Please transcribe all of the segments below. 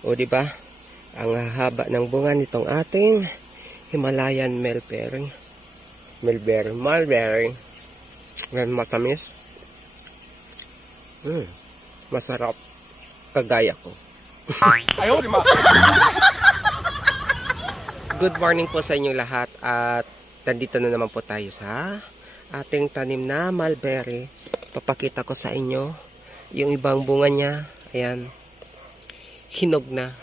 O di ba? Ang haba ng bunga nitong ating Himalayan mulberry. Mulberry. Ngayon matamis. Masarap. Kagaya ko. Ayaw, di ba? Good morning po sa inyong lahat at nandito na naman po tayo sa ating tanim na mulberry. Papakita ko sa inyo yung ibang bunga niya. Ayan. Hinog na.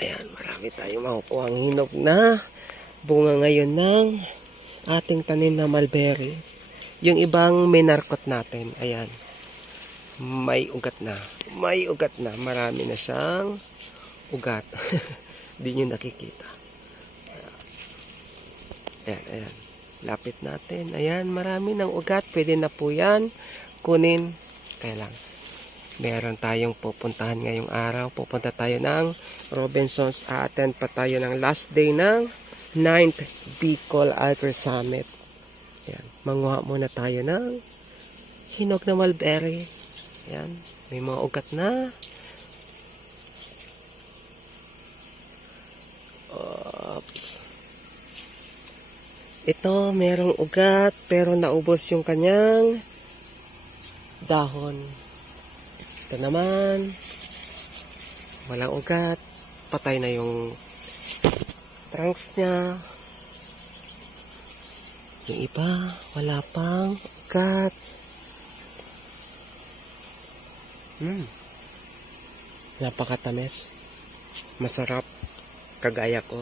Ayan, marami tayong makukuha ang hinog na bunga ngayon ng ating tanim na mulberry. Yung ibang minarkot natin. Ayan. May ugat na. May ugat na. Marami na siyang ugat. Hindi nyo nakikita. Ayan, ayan. Lapit natin. Ayan, marami ng ugat. Pwede na po yan kunin. Kaya lang, meron tayong pupuntahan ngayong araw. Pupunta tayo ng Robinsons. A-attend pa tayo ng last day ng 9th Bicol Alper Summit. Ayan, manguha muna tayo ng hinog na mulberry. Ayan, may mga ugat na. Oops. Ito, merong ugat pero naubos yung kanyang dahon. Ito naman, walang ugat. Patay na yung trunks niya. Yung iba, wala pang ugat. Napakatamis. Masarap. Kagaya ko.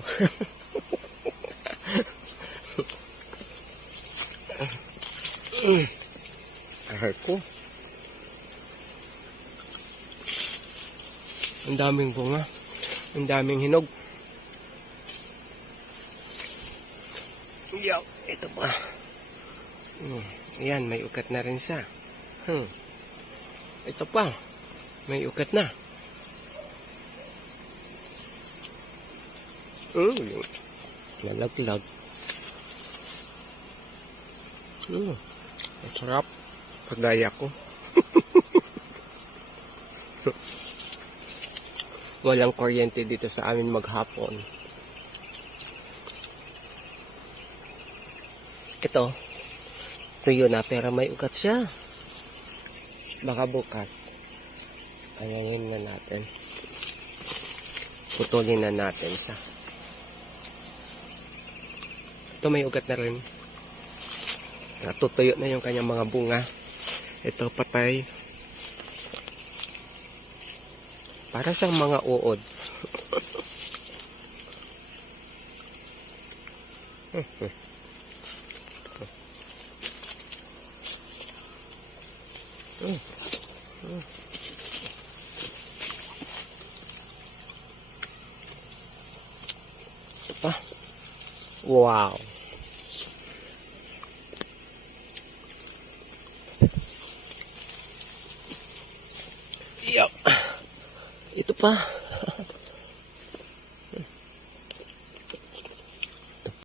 Ahar ko. Ang daming bunga. Ang daming hinog. Yaw, ito pa. Ayan, may ugat na rin siya. Ito pa. May ugat na. Nalaglag. Masarap. Pagdaya ko. Walang kuryente dito sa amin maghapon. Ito. Tuyo na pero may ugat siya. Baka bukas. Ayayin na natin. Putulin na natin siya. Ito may ugat na rin. Natutuyo na yung kanyang mga bunga. Ito patay. Para siyang mga uod. Ito. Wow. Yup. Ito pa.